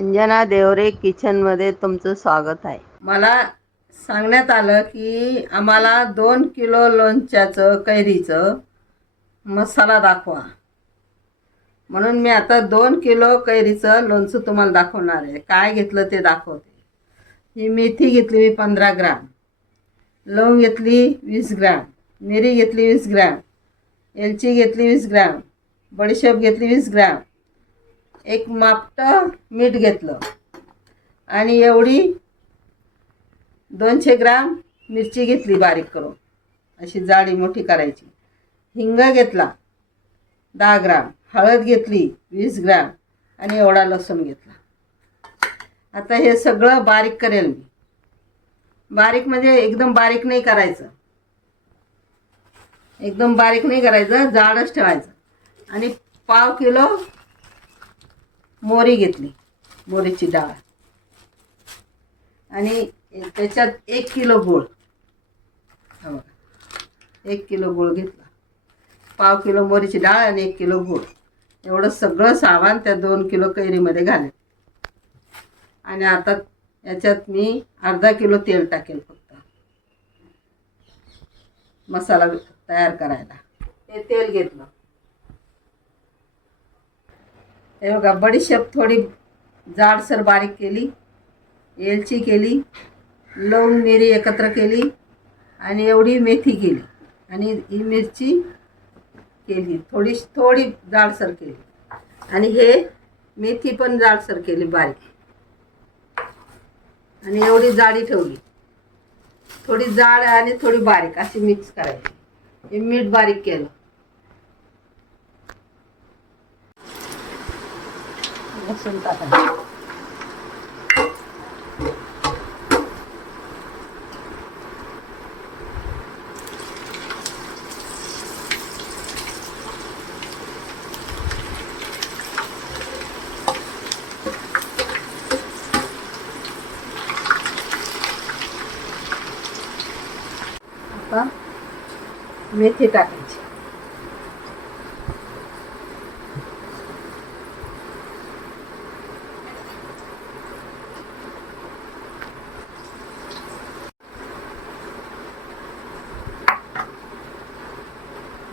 अंजना देवरे किचनमध्ये तुमचं स्वागत आहे. मला सांगण्यात आलं की आम्हाला दोन किलो लोणच्याचं कैरीचं मसाला दाखवा. म्हणून मी आता दोन किलो कैरीचं लोणचं तुम्हाला दाखवणार आहे. काय घेतलं ते दाखवते. ही मेथी घेतली मी पंधरा ग्राम. लवंग घेतली वीस ग्राम. मिरी घेतली वीस ग्राम. एलची घेतली वीस ग्राम. बडीशेप घेतली वीस ग्राम. एक मापटं मीठ घेतलं. आणि एवढी दोनशे ग्राम मिरची घेतली बारीक करून. अशी जाडी मोठी करायची. हिंग घेतला दहा ग्राम. हळद घेतली वीस ग्राम. आणि एवढा लसूण घेतला. आता हे सगळं बारीक करेल मी. बारीक म्हणजे एकदम बारीक नाही करायचं. एकदम बारीक नाही करायचं जाडच ठेवायचं. आणि पाव किलो मोरी घेतली मोरीची डाळ. आणि त्याच्यात एक किलो गूळ. हा बघा. एक किलो गूळ घेतला. पाव किलो मोरीची डाळ आणि एक किलो गुळ. एवढं सगळं सामान त्या दोन किलो कैरीमध्ये घालेल. आणि आता याच्यात मी अर्धा किलो तेल टाकेल फक्त. मसाला तयार करायला. ते तेल घेतलं. हे बघा बडीशेप थोडी जाडसर बारीक केली एलची केली लवंग मिरी एकत्र केली आणि एवढी मेथी केली. आणि ही मिरची केली थोडी थोडी जाडसर केली. आणि हे मेथी पण जाडसर केली बारीक. आणि एवढी जाडी ठेवली. थोडी जाड आणि थोडी बारीक अशी मिक्स करायची. हे मीठ बारीक केलं. लसूण टाकायचं आता मेथी टाकायची.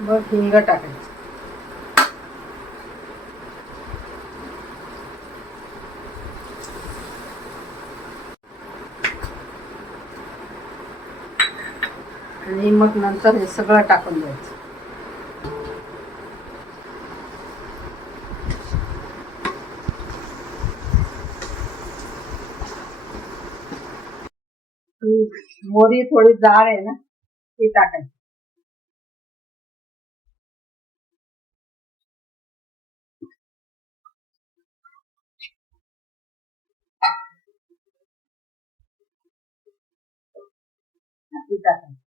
मग हिंग टाकायचं. आणि मग नंतर हे सगळं टाकून द्यायचं. मोरी थोडी जाड आहे ना ती टाकायची. जातात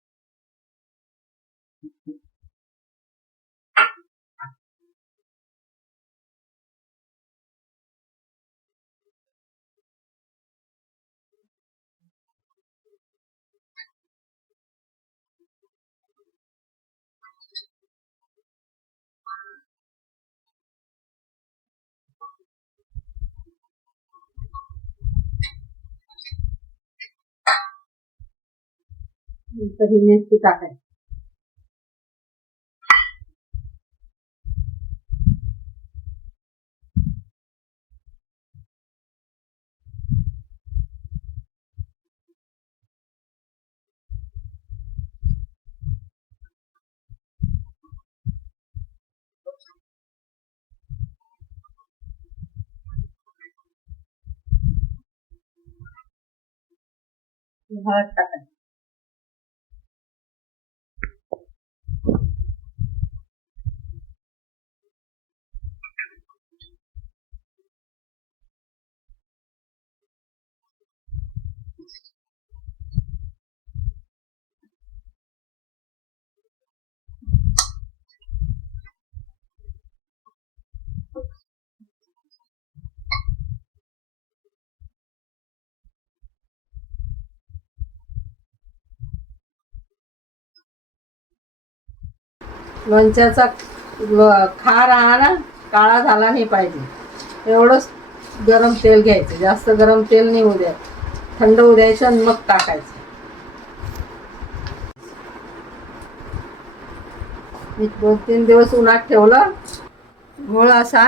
नंतर ही मिरची टाकायची हळद टाकायची लोणच्याचा खार हा ना काळा झाला नाही पाहिजे. एवढंच गरम तेल घ्यायचं. जास्त गरम तेल नाही होऊ थंड होऊ द्यायचं आणि मग टाकायचं. मी दोन तीन दिवस उन्हात ठेवलं. गुळ असा.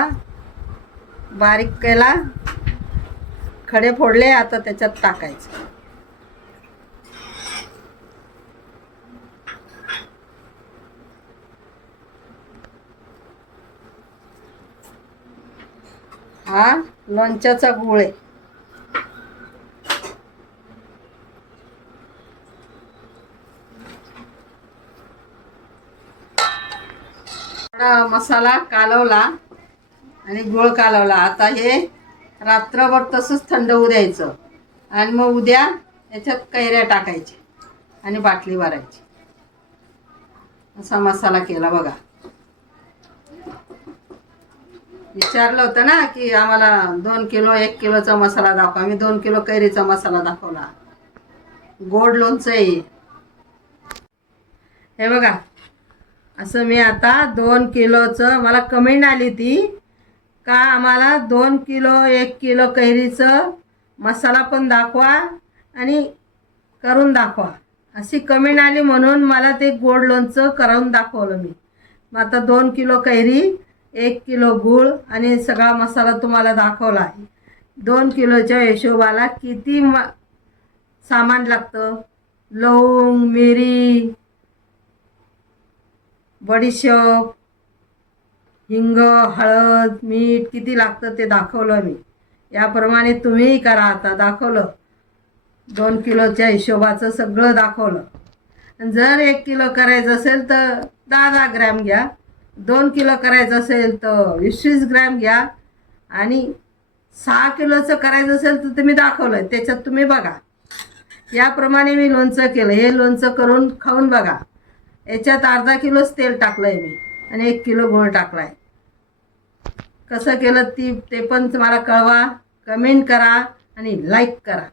बारीक केला. खडे फोडले. आता त्याच्यात टाकायचं. हा लोणच्याचा गुळ आहे. थोडा मसाला कालवला आणि गुळ कालवला. आता हे रात्रभर तसंच थंड होऊ द्यायचं. आणि मग उद्या याच्यात कैऱ्या टाकायच्या आणि बाटली भरायची. असा मसाला केला बघा. विचारलं होतं ना की आम्हाला दोन किलो एक किलोचा मसाला दाखवा. मी दोन किलो कैरीचा मसाला दाखवला. गोड लोणचं आहे हे बघा. असं मी आता दोन किलोचं मला कमेंट आली ती का आम्हाला दोन किलो एक किलो कैरीचं मसाला पण दाखवा आणि करून दाखवा. अशी कमेंट आली म्हणून मला ते गोड लोणचं करून दाखवलं मी. मग आता दोन किलो कैरी एक किलो गूळ आणि सगळा मसाला तुम्हाला दाखवला आहे. दोन किलोच्या हिशोबाला किती म सामान लागतं? लवंग मिरी बडीशेप हिंग हळद मीठ किती लागतं ते दाखवलं मी. याप्रमाणे तुम्हीही करा आता दाखवलं. दोन किलोच्या हिशोबाचं सगळं दाखवलं. जर एक किलो करायचं असेल तर दहा दहा ग्रॅम घ्या. दोन किलो करायचं असेल तर वीस ग्रॅम घ्या. आणि सहा किलोचं करायचं असेल तर तुम्ही दाखवलं त्याच्यात तुम्ही बघा. याप्रमाणे मी लोणचं केलं. हे लोणचं करून खाऊन बघा. याच्यात अर्धा किलोच तेल टाकलं आहे मी. आणि एक किलो गोळ टाकला आहे कसं केलं ती ते पण तुम्हाला कळवा. कमेंट करा आणि लाईक करा.